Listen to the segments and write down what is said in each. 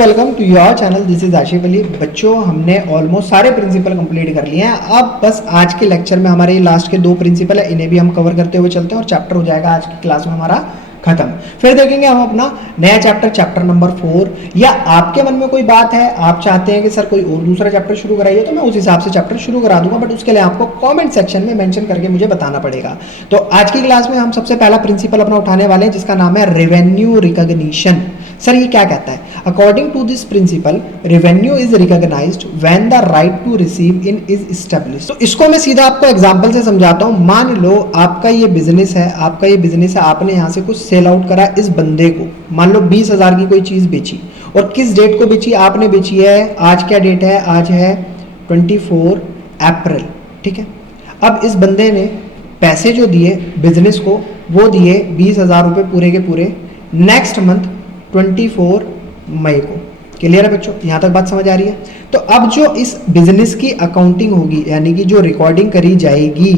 Welcome to your channel, this is Asif Ali. बच्चों, हमने almost सारे प्रिंसिपल कंप्लीट कर लिए हैं। अब बस आज के लेक्चर में हमारे लास्ट के 2 प्रिंसिपल है, इन्हें भी हम कवर करते हुए चलते हैं और चैप्टर हो जाएगा आज की क्लास में हमारा खत्म। फिर देखेंगे हम अपना नया चैप्टर नंबर 4। या आपके मन में कोई बात है, आप चाहते हैं कि सर कोई और दूसरा चैप्टर शुरू कराइए, तो मैं उस हिसाब से चैप्टर शुरू करा दूंगा, बट उसके लिए आपको कमेंट सेक्शन में मेंशन करके मुझे बताना पड़ेगा। तो आज की क्लास में हम सबसे पहला प्रिंसिपल अपना उठाने वाले हैं, जिसका नाम है रेवेन्यू रिकॉग्निशन। सर ये क्या कहता है? According to this principle, revenue is recognised when the right to receive in is established. तो इसको मैं सीधा आपको एग्जांपल से समझाता हूं। मान लो आपका ये बिजनेस है, आपने यहां से कुछ सेल आउट करा इस बंदे को। मान लो 20,000 की कोई चीज बेची, और किस डेट को बेची? आपने बेची है, आज क्या डेट है? आज है 24 अप्रैल, ठीक है। अब इस बंदे ने पैसे जो दिए बिजनेस को, वो दिए 20,000 रुपये पूरे के पूरे नेक्स्ट मंथ 24 मई को। क्लियर है बच्चों? यहाँ तक बात समझ आ रही है? तो अब जो इस बिजनेस की अकाउंटिंग होगी, यानी कि जो रिकॉर्डिंग करी जाएगी,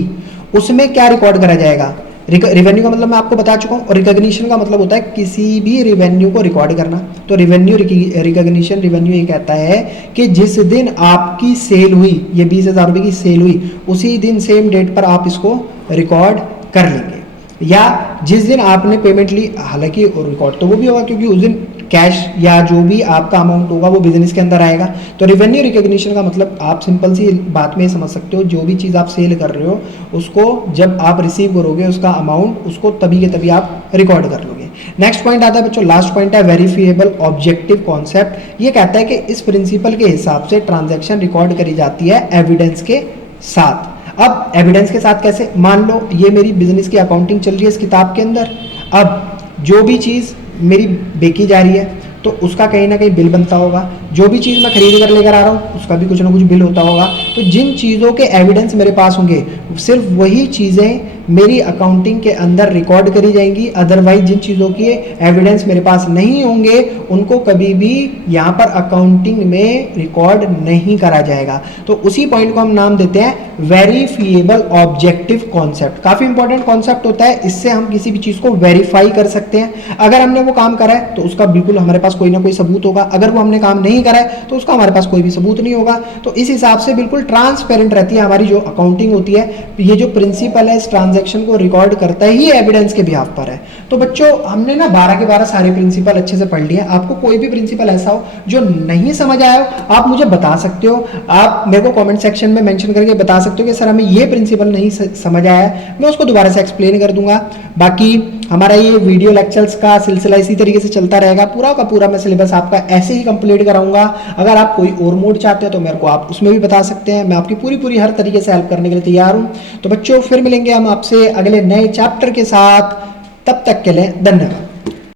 उसमें क्या रिकॉर्ड करा जाएगा? रेवेन्यू का मतलब मैं आपको बता चुका हूँ, और रिकॉग्निशन का मतलब होता है किसी भी रेवेन्यू को रिकॉर्ड करना। तो रेवेन्यू रिकॉग्निशन, रेवेन्यू ये कहता है कि जिस दिन आपकी सेल हुई, ये 20,000 रुपये की सेल हुई, उसी दिन सेम डेट पर आप इसको रिकॉर्ड कर लेंगे। या जिस दिन आपने पेमेंट ली, हालांकि रिकॉर्ड तो वो भी होगा क्योंकि उस दिन कैश या जो भी आपका अमाउंट होगा वो बिजनेस के अंदर आएगा। तो रेवेन्यू रिकॉग्निशन का मतलब आप सिंपल सी बात में समझ सकते हो, जो भी चीज़ आप सेल कर रहे हो उसको जब आप रिसीव करोगे उसका अमाउंट, उसको तभी के तभी आप रिकॉर्ड कर लोगे। नेक्स्ट पॉइंट आता है बच्चों, लास्ट पॉइंट है वेरीफिएबल ऑब्जेक्टिव कॉन्सेप्ट। ये कहता है कि इस प्रिंसिपल के हिसाब से ट्रांजैक्शन रिकॉर्ड करी जाती है एविडेंस के साथ। अब एविडेंस के साथ कैसे? मान लो ये मेरी बिजनेस की अकाउंटिंग चल रही है इस किताब के अंदर। अब जो भी चीज़ मेरी बेची जा रही है तो उसका कहीं ना कहीं बिल बनता होगा। जो भी चीज़ मैं खरीद कर लेकर आ रहा हूँ उसका भी कुछ ना कुछ बिल होता होगा। तो जिन चीज़ों के एविडेंस मेरे पास होंगे, सिर्फ वही चीज़ें मेरी अकाउंटिंग के अंदर रिकॉर्ड करी जाएंगी। अदरवाइज जिन चीज़ों के एविडेंस मेरे पास नहीं होंगे उनको कभी भी यहाँ पर अकाउंटिंग में रिकॉर्ड नहीं करा जाएगा। तो उसी पॉइंट को हम नाम देते हैं वेरीफिएबल ऑब्जेक्टिव कॉन्सेप्ट। काफ़ी इंपॉर्टेंट कॉन्सेप्ट होता है, इससे हम किसी भी चीज़ को वेरीफाई कर सकते हैं। अगर हमने वो काम करा है तो उसका बिल्कुल हमारे पास कोई ना कोई सबूत होगा, अगर वो हमने काम नहीं करा है तो उसका हमारे पास कोई भी सबूत नहीं होगा। तो इस हिसाब से बिल्कुल ट्रांसपेरेंट रहती है हमारी जो अकाउंटिंग होती है। ये जो प्रिंसिपल है इस ट्रांजैक्शन को रिकॉर्ड करता ही एविडेंस के बिहाफ पर है। तो बच्चों, हमने ना 12 के 12 सारे प्रिंसिपल अच्छे से पढ़ लिए। आपको कोई भी प्रिंसिपल ऐसा हो जो नहीं समझ आया हो, आप मुझे बता सकते हो। आप मेरे को कमेंट सेक्शन में मेंशन करके बता सकते हो कि सर हमें ये प्रिंसिपल नहीं समझ आया, मैं उसको दोबारा से एक्सप्लेन कर दूंगा। बाकी हमारा ये वीडियो लेक्चर्स का सिलसिला इसी तरीके से चलता रहेगा। पूरा का पूरा मैं सिलेबस आपका ऐसे ही कंप्लीट कराऊंगा। अगर आप कोई और मोड चाहते हो तो मेरे को आप उसमें भी बता सकते हैं, मैं आपकी पूरी हर तरीके से हेल्प करने के लिए तैयार हूं। तो बच्चों, फिर मिलेंगे हम आपसे अगले नए चैप्टर के साथ। तब तक के लिए धन्यवाद।